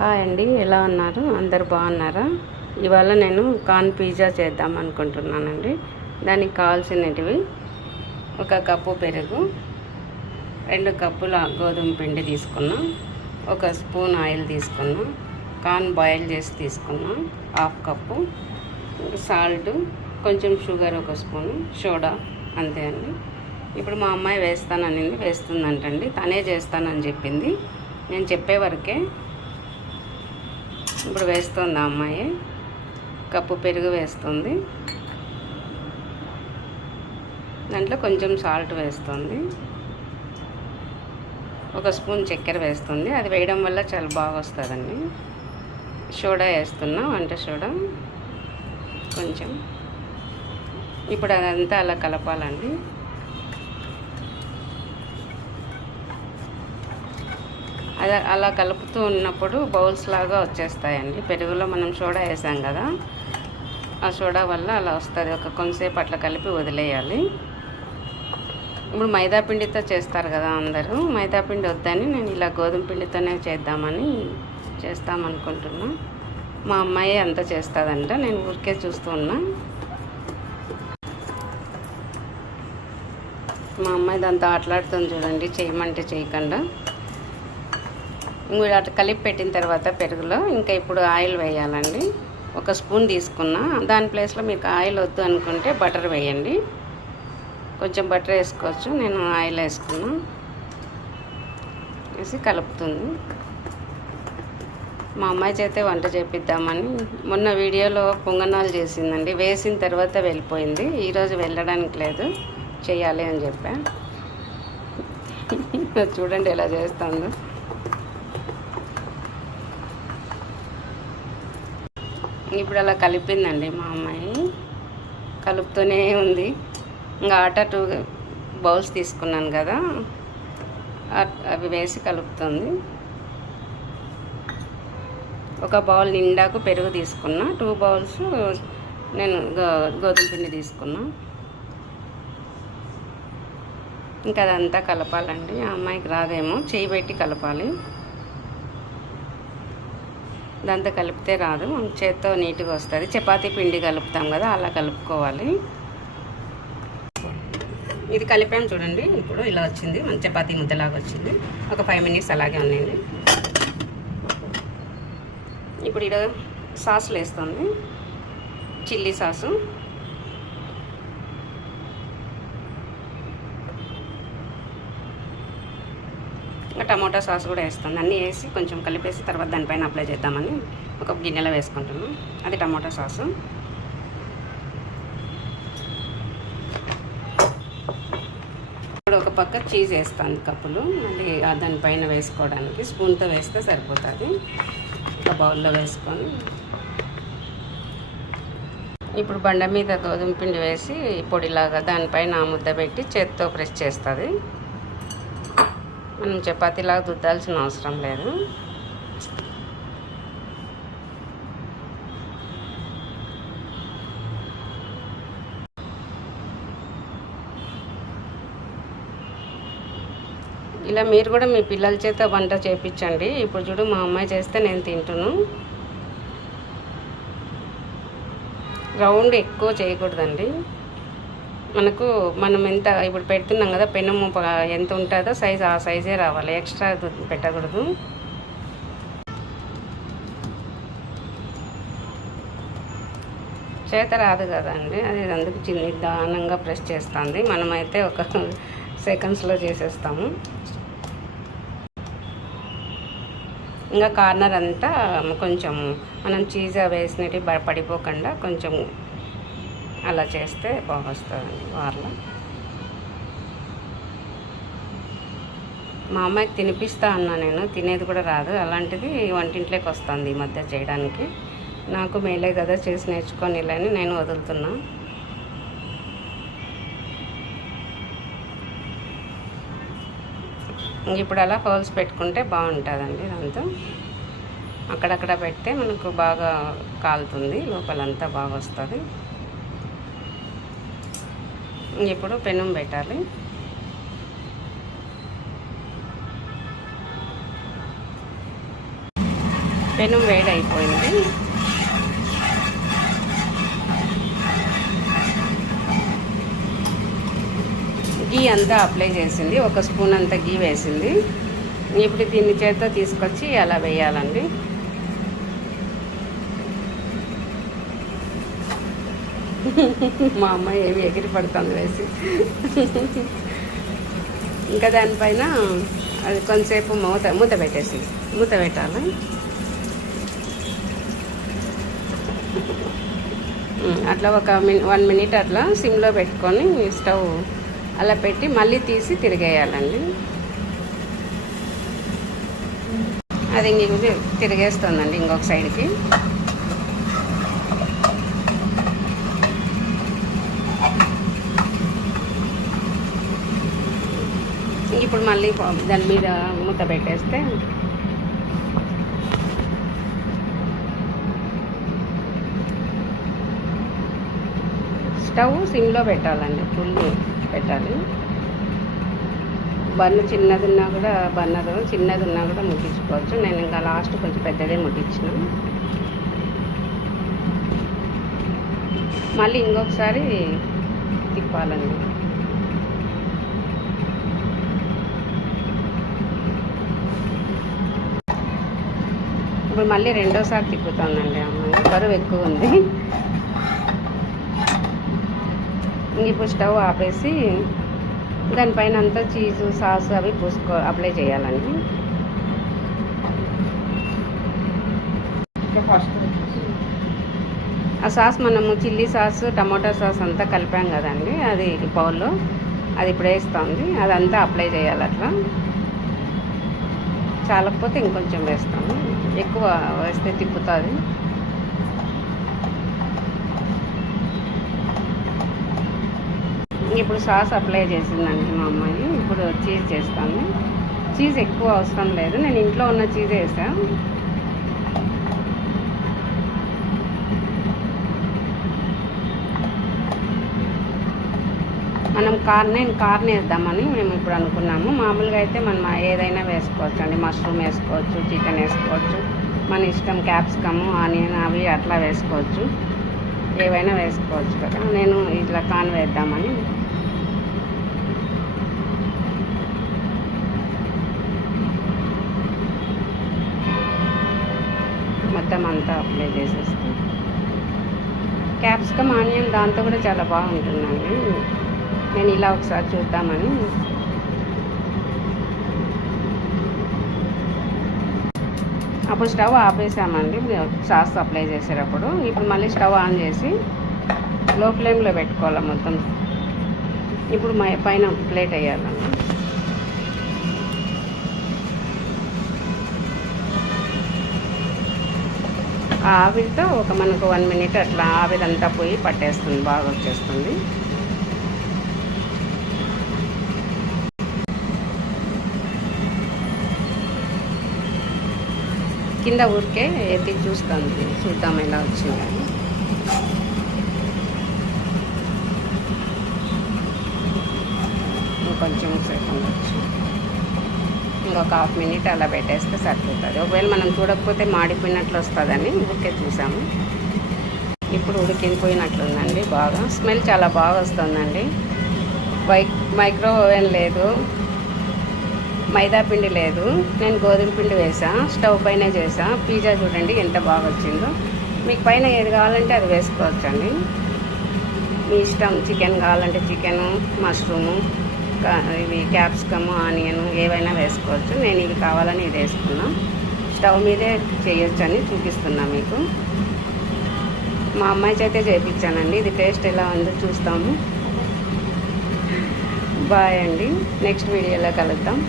Hi అండి, ఎలా ఉన్నారు? అందరు బాగున్నారా? ఇవాళ నేను కార్న్ పిజ్జా చేద్దాం అనుకుంటున్నానండి. దానికి కావాల్సినవి ఒక కప్పు పెరుగు, 2 కప్పుల గోధుమ పిండి తీసుకున్నాం, 1 స్పూన్ ఆయిల్ తీసుకున్నాం, కార్న్ బాయిల్ చేసి తీసుకున్నాం, 1/2 కప్పు సాల్ట్, కొంచెం షుగర్, 1 స్పూను సోడా, అంతే అండి. ఇప్పుడు మా అమ్మాయి వేస్తాననింది, వేస్తుందంటండి. తనే చేస్తానని చెప్పింది. నేను చెప్పే వరకే. ఇప్పుడు వేస్తుంది ఆ అమ్మాయి. కప్పు పెరుగు వేస్తుంది, దాంట్లో కొంచెం సాల్ట్ వేస్తుంది, 1 స్పూన్ చక్కెర వేస్తుంది. అది వేయడం వల్ల చాలా బాగా వస్తుందండి. సోడా వేస్తున్నా, వంట సోడా కొంచెం. ఇప్పుడు అదంతా అలా కలపాలండి. అలా కలుపుతూ ఉన్నప్పుడు బౌల్స్ లాగా వచ్చేస్తాయండి. పెరుగులో మనం సోడా వేసాం కదా, ఆ సోడా వల్ల అలా వస్తుంది. కొంతసేపు అట్లా కలిపి వదిలేయాలి. ఇప్పుడు మైదా పిండితో చేస్తారు కదా అందరూ. మైదా పిండి వద్దని నేను ఇలా గోధుమ పిండితోనే చేస్తామనుకుంటున్నా. మా అమ్మాయి అంతా చేస్తుందంట, నేను ఊరికే చూస్తూ ఉన్నా. మా అమ్మాయి దాంతో ఆటలాడుతుంది చూడండి, చేయమంటే చేయకుండా. ఇంకొక అట్లా కలిపి పెట్టిన తర్వాత పెరుగులో ఇంకా ఇప్పుడు ఆయిల్ వేయాలండి. 1 స్పూన్ తీసుకున్నా. దాని ప్లేస్లో మీకు ఆయిల్ వద్దు అనుకుంటే బటర్ వేయండి, కొంచెం బటర్ వేసుకోవచ్చు. నేను ఆయిల్ వేసుకున్నా. వేసి కలుపుతుంది. మా అమ్మాయి చేతే వంట చేపిద్దామని మొన్న వీడియోలో పొంగనాలు చేసిందండి. వేసిన తర్వాత వెళ్ళిపోయింది. ఈరోజు వెళ్ళడానికి లేదు, చేయాలి అని చెప్పా. చూడండి ఎలా చేస్తుందో. ఇప్పుడు అలా కలిపిందండి మా అమ్మాయి, కలుపుతూనే ఉంది. ఇంకా ఆటా 2 బౌల్స్ తీసుకున్నాను కదా, అవి వేసి కలుపుతుంది. 1 బౌల్ నిండాకు పెరుగు తీసుకున్నా, 2 బౌల్స్ నేను గోధుమ పిండి తీసుకున్నా. ఇంకా అదంతా కలపాలండి. ఆ అమ్మాయికి రాదేమో, చేయి పెట్టి కలపాలి. దాంతో కలిపితే రాదు, చేత్తో నీట్గా వస్తుంది. చపాతీ పిండి కలుపుతాం కదా, అలా కలుపుకోవాలి. ఇది కలిపాం చూడండి, ఇప్పుడు ఇలా వచ్చింది, మన చపాతీ ముద్దలాగా వచ్చింది. ఒక 5 మినిట్స్ అలాగే ఉండండి. ఇప్పుడు ఇక్కడ సాసులు వేస్తుంది. చిల్లీ సాసు, టమోటా సాస్ కూడా వేస్తుంది. అన్నీ వేసి కొంచెం కలిపేసి తర్వాత దానిపైన అప్లై చేద్దామని ఒక గిన్నెలో వేసుకుంటున్నాం. అది టమోటా సాసు. ఇప్పుడు ఒక పక్క చీజ్ వేస్తాను కప్పులు, మళ్ళీ దానిపైన వేసుకోవడానికి స్పూన్తో వేస్తే సరిపోతుంది. ఒక బౌల్లో వేసుకొని ఇప్పుడు బండ మీద గోధుమ పిండి వేసి పొడిలాగా దానిపైన ముద్ద పెట్టి చేత్తో ప్రెస్ చేస్తుంది. మనం చపాతీలాగా దుద్దాల్సిన అవసరం లేదు. ఇలా మీరు కూడా మీ పిల్లల చేత వంట చేయించండి. ఇప్పుడు చూడు, మా అమ్మాయి చేస్తే నేను తింటున్నాను. రౌండ్ ఎక్కువ చేయకూడదండి. మనం ఎంత ఇప్పుడు పెడుతున్నాం కదా, పెనము ఎంత ఉంటుందో సైజు ఆ సైజే రావాలి, ఎక్స్ట్రా పెట్టకూడదు. చేత రాదు కదండి, అది అందుకు నిదానంగా ప్రెస్ చేస్తుంది. మనమైతే ఒక సెకండ్స్లో చేసేస్తాము. ఇంకా కార్నర్ అంతా కొంచెం మనం చీజ్ వేసినట్టు పడిపోకుండా కొంచెం అలా చేస్తే బాగా వస్తుందండి వార్లో. మా అమ్మాయికి తినిపిస్తా అన్నా నేను, తినేది కూడా రాదు. అలాంటిది వంటింట్లోకి వస్తుంది ఈ మధ్య చేయడానికి. నాకు మేలే కదా, చేసి నేర్చుకొని అని నేను వదులుతున్నా. ఇప్పుడు అలా హోల్స్ పెట్టుకుంటే బాగుంటుందండి. దాంతో అక్కడక్కడ పెడితే మనకు బాగా కాలుతుంది, లోపలంతా బాగా వస్తుంది. ఇప్పుడు పెనం పెట్టాలి. పెనం వేడి అయిపోయింది. గీ అంతా అప్లై చేసింది, ఒక స్పూన్ అంతా గీ వేసింది. ఇప్పుడు దీన్ని చేత్తో తీసుకొచ్చి అలా వేయాలండి. మా అమ్మాయి ఏమి ఎగిరి పడుతుంది వేసి. ఇంకా దానిపైన అది కొంతసేపు మూత పెట్టాలి. అట్లా ఒక 1 మినిట్ అట్లా సిమ్లో పెట్టుకొని స్టవ్ అలా పెట్టి మళ్ళీ తీసి తిరిగేయాలండి. అది ఇంక తిరిగేస్తుందండి ఇంకొక సైడ్కి. ఇప్పుడు మళ్ళీ దాని మీద మూత పెట్టేస్తే స్టవ్ సిమ్లో పెట్టాలండి, ఫుల్ పెట్టాలి. చిన్నది ఉన్నా కూడా ముట్టించుకోవచ్చు. నేను ఇంకా లాస్ట్ కొంచెం పెద్దదే ముట్టించిన. మళ్ళీ ఇంకొకసారి తిప్పాలండి. ఇప్పుడు మళ్ళీ రెండోసారి తిప్పుతుందండి అమ్మాయి, బరువు ఎక్కువ ఉంది. ఇప్పుడు స్టవ్ ఆపేసి దానిపైన అంతా చీజు సాస్ అవి అప్లై చేయాలండి. ఆ సాస్ మనము చిల్లీ సాస్, టమాటా సాస్ అంతా కలిపాం కదండి, అది బౌల్లో అది ఇప్పుడు వేస్తుంది. అదంతా అప్లై చేయాలి. అట్లా చాలకపోతే ఇంకొంచెం వేస్తాము, ఎక్కువ వేస్తే తిప్పుతుంది. ఇప్పుడు సాస్ అప్లై చేసిందండి మా అమ్మాయి. ఇప్పుడు చీజ్ చేస్తాను. చీజ్ ఎక్కువ అవసరం లేదు, నేను ఇంట్లో ఉన్న చీజ్ వేసాను. నేను కార్న్ వేద్దామని మేము ఇప్పుడు అనుకున్నాము. మామూలుగా అయితే మనం ఏదైనా వేసుకోవచ్చు అండి, మష్రూమ్ వేసుకోవచ్చు, చికెన్ వేసుకోవచ్చు, మన ఇష్టం. క్యాప్సికమ్, ఆనియన్ అవి అట్లా వేసుకోవచ్చు, ఏవైనా వేసుకోవచ్చు కదా. నేను ఇట్లా కార్న్ వేద్దామని. మొత్తం అంతా అప్లై చేసేస్తాం. క్యాప్సికమ్, ఆనియన్ దాంతో కూడా చాలా బాగుంటుందండి. నేను ఇలా ఒకసారి చూద్దామని. అప్పుడు స్టవ్ ఆపేసామండి సాస్ అప్లై చేసేటప్పుడు. ఇప్పుడు మళ్ళీ స్టవ్ ఆన్ చేసి లో ఫ్లేమ్లో పెట్టుకోవాలి మొత్తం. ఇప్పుడు పైన ప్లేట్ వేయాలండి. ఆవిరితో మనకు 1 మినిట్ అట్లా ఆవిరంతా పోయి పట్టేస్తుంది, బాగా వచ్చేస్తుంది. కింద ఊరికే ఎత్తి చూద్దాం ఎలా వచ్చిందని. ఇంకొంచెం సేపు ఉండొచ్చు, ఇంకొక 1/2 మినిట్ అలా పెట్టేస్తే సరిపోతుంది. ఒకవేళ మనం చూడకపోతే మాడిపోయినట్లు వస్తుందని ఊరికే చూసాము. ఇప్పుడు ఉడికిపోయినట్లుందండి బాగా. స్మెల్ చాలా బాగా వస్తుందండి. మైక్రో ఓవెన్ లేదు, మైదా పిండి లేదు, నేను గోధుమ పిండి వేసా, స్టవ్ పైన చేసా. పిజ్జా చూడండి ఎంత బాగా వచ్చిందో. మీకు పైన ఏది కావాలంటే అది వేసుకోవచ్చండి, మీ ఇష్టం. చికెన్ కావాలంటే చికెను, మష్రూము, ఇవి క్యాప్సికమ్, ఆనియన్ ఏవైనా వేసుకోవచ్చు. నేను ఇవి కావాలని ఇది వేసుకున్నా. స్టవ్ మీదే చేయొచ్చని చూపిస్తున్నా మీకు. మా అమ్మాయి చేతే చేయించానండి. ఇది టేస్ట్ ఎలా ఉందో చూస్తాము. బాయ్ అండి, నెక్స్ట్ వీడియోలో కలుద్దాం.